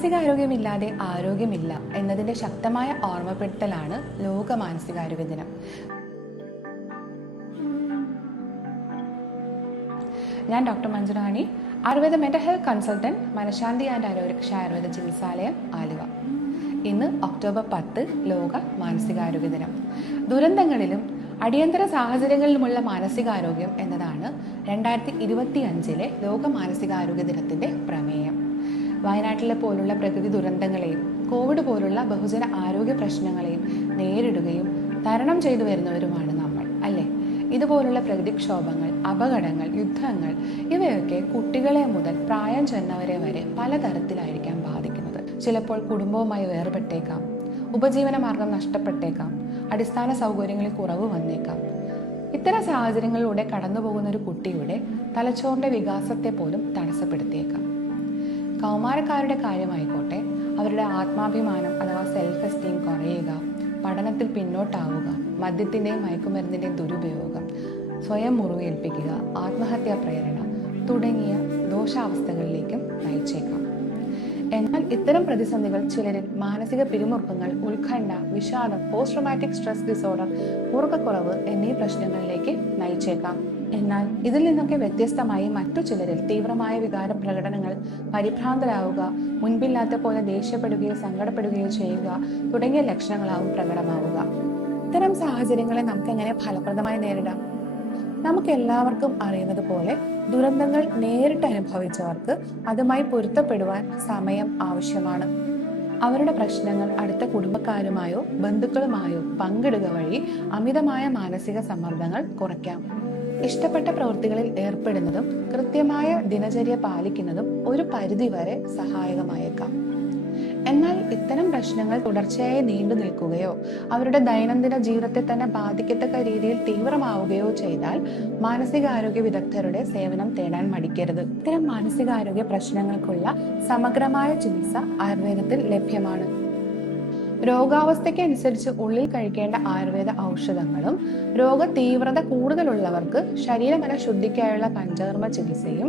മാനസികാരോഗ്യമില്ലാതെ ആരോഗ്യമില്ല എന്നതിൻ്റെ ശക്തമായ ഓർമ്മപ്പെടുത്തലാണ് ലോക മാനസികാരോഗ്യ ദിനം. ഞാൻ doctor Manjurani, Ayurveda mental health consultant, Manashanthi and Arogyaraksha Ayurveda ചികിത്സാലയം, ആലുവ. ഇന്ന് ഒക്ടോബർ 10 ലോക മാനസികാരോഗ്യ ദിനം. ദുരന്തങ്ങളിലും അടിയന്തര സാഹചര്യങ്ങളിലുമുള്ള മാനസികാരോഗ്യം എന്നതാണ് 2025 ലോക മാനസികാരോഗ്യ ദിനത്തിന്റെ പ്രമേയം. വയനാട്ടിലെ പോലുള്ള പ്രകൃതി ദുരന്തങ്ങളെയും കോവിഡ് പോലുള്ള ബഹുജന ആരോഗ്യ പ്രശ്നങ്ങളെയും നേരിടുകയും തരണം ചെയ്തു വരുന്നവരുമാണ് നമ്മൾ, അല്ലേ? ഇതുപോലുള്ള പ്രകൃതിക്ഷോഭങ്ങൾ, അപകടങ്ങൾ, യുദ്ധങ്ങൾ ഇവയൊക്കെ കുട്ടികളെ മുതൽ പ്രായം ചെന്നവരെ വരെ പലതരത്തിലായിരിക്കാം ബാധിക്കുന്നത്. ചിലപ്പോൾ കുടുംബവുമായി വേർപെട്ടേക്കാം, ഉപജീവന മാർഗം നഷ്ടപ്പെട്ടേക്കാം, അടിസ്ഥാന സൗകര്യങ്ങളിൽ കുറവ് വന്നേക്കാം. ഇത്തരം സാഹചര്യങ്ങളിലൂടെ കടന്നുപോകുന്ന ഒരു കുട്ടിയുടെ തലച്ചോറിന്റെ വികാസത്തെ പോലും തടസ്സപ്പെടുത്തിയേക്കാം. കൗമാരക്കാരുടെ കാര്യമായിക്കോട്ടെ, അവരുടെ ആത്മാഭിമാനം അഥവാ സെൽഫ് എസ്റ്റീം കുറയുക, പഠനത്തിൽ പിന്നോട്ടാവുക, മദ്യത്തിൻ്റെയും മയക്കുമരുന്നിൻ്റെയും ദുരുപയോഗം, സ്വയം മുറിവേൽപ്പിക്കുക, ആത്മഹത്യാ പ്രേരണ തുടങ്ങിയ ദോഷാവസ്ഥകളിലേക്കും നയിച്ചേക്കാം. എന്നാൽ ഇത്തരം പ്രതിസന്ധികൾ ചിലരിൽ മാനസിക പിരിമുറുക്കങ്ങൾ, ഉത്കണ്ഠ, വിഷാദം, പോസ്റ്റ് ട്രോമാറ്റിക് സ്ട്രെസ് ഡിസോർഡർ, ഉറക്കക്കുറവ് എന്നീ പ്രശ്നങ്ങളിലേക്ക് നയിച്ചേക്കാം. എന്നാൽ ഇതിൽ നിന്നൊക്കെ വ്യത്യസ്തമായി മറ്റു ചിലരിൽ തീവ്രമായ വികാര പ്രകടനങ്ങൾ, പരിഭ്രാന്തരാവുക, മുൻപില്ലാത്ത പോലെ ദേഷ്യപ്പെടുകയോ സങ്കടപ്പെടുകയോ ചെയ്യുക തുടങ്ങിയ ലക്ഷണങ്ങളാവും പ്രകടമാവുക. ഇത്തരം സാഹചര്യങ്ങളെ നമുക്ക് എങ്ങനെ ഫലപ്രദമായി നേരിടാം? നമുക്ക് എല്ലാവർക്കും അറിയുന്നത് പോലെ ദുരന്തങ്ങൾ നേരിട്ട് അനുഭവിച്ചവർക്ക് അതുമായി പൊരുത്തപ്പെടുവാൻ സമയം ആവശ്യമാണ്. അവരുടെ പ്രശ്നങ്ങൾ അടുത്ത കുടുംബക്കാരുമായോ ബന്ധുക്കളുമായോ പങ്കിടുക വഴി അമിതമായ മാനസിക സമ്മർദ്ദങ്ങൾ കുറയ്ക്കാം. ഇഷ്ടപ്പെട്ട പ്രവൃത്തികളിൽ ഏർപ്പെടുന്നതും കൃത്യമായ ദിനചര്യ പാലിക്കുന്നതും ഒരു പരിധിവരെ സഹായകമായേക്കാം. എന്നാൽ ഇത്തരം പ്രശ്നങ്ങൾ തുടർച്ചയായി നീണ്ടു നിൽക്കുകയോ അവരുടെ ദൈനംദിന ജീവിതത്തെ തന്നെ ബാധിക്കത്തക്ക രീതിയിൽ തീവ്രമാവുകയോ ചെയ്താൽ മാനസികാരോഗ്യ വിദഗ്ധരുടെ സേവനം തേടാൻ മടിക്കരുത്. ഇത്തരം മാനസികാരോഗ്യ പ്രശ്നങ്ങൾക്കുള്ള സമഗ്രമായ ചികിത്സ ആയുർവേദത്തിൽ ലഭ്യമാണ്. രോഗാവസ്ഥയ്ക്ക് അനുസരിച്ച് ഉള്ളിൽ കഴിക്കേണ്ട ആയുർവേദ ഔഷധങ്ങളും രോഗ തീവ്രത കൂടുതലുള്ളവർക്ക് ശരീരമന ശുദ്ധിക്കായുള്ള പഞ്ചകർമ്മ ചികിത്സയും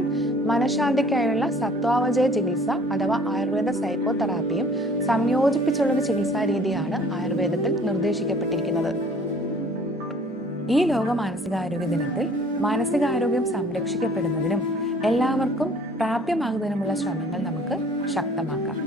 മനഃശാന്തിക്കായുള്ള സത്വാവജയ ചികിത്സ അഥവാ ആയുർവേദ സൈക്കോതെറാപ്പിയും സംയോജിപ്പിച്ചുള്ളൊരു ചികിത്സാ രീതിയാണ് ആയുർവേദത്തിൽ നിർദ്ദേശിക്കപ്പെട്ടിരിക്കുന്നത്. ഈ ലോക മാനസികാരോഗ്യ ദിനത്തിൽ മാനസികാരോഗ്യം സംരക്ഷിക്കപ്പെടുന്നതിനും എല്ലാവർക്കും പ്രാപ്യമാകുന്നതിനുമുള്ള ശ്രമങ്ങൾ നമുക്ക് ശക്തമാക്കാം.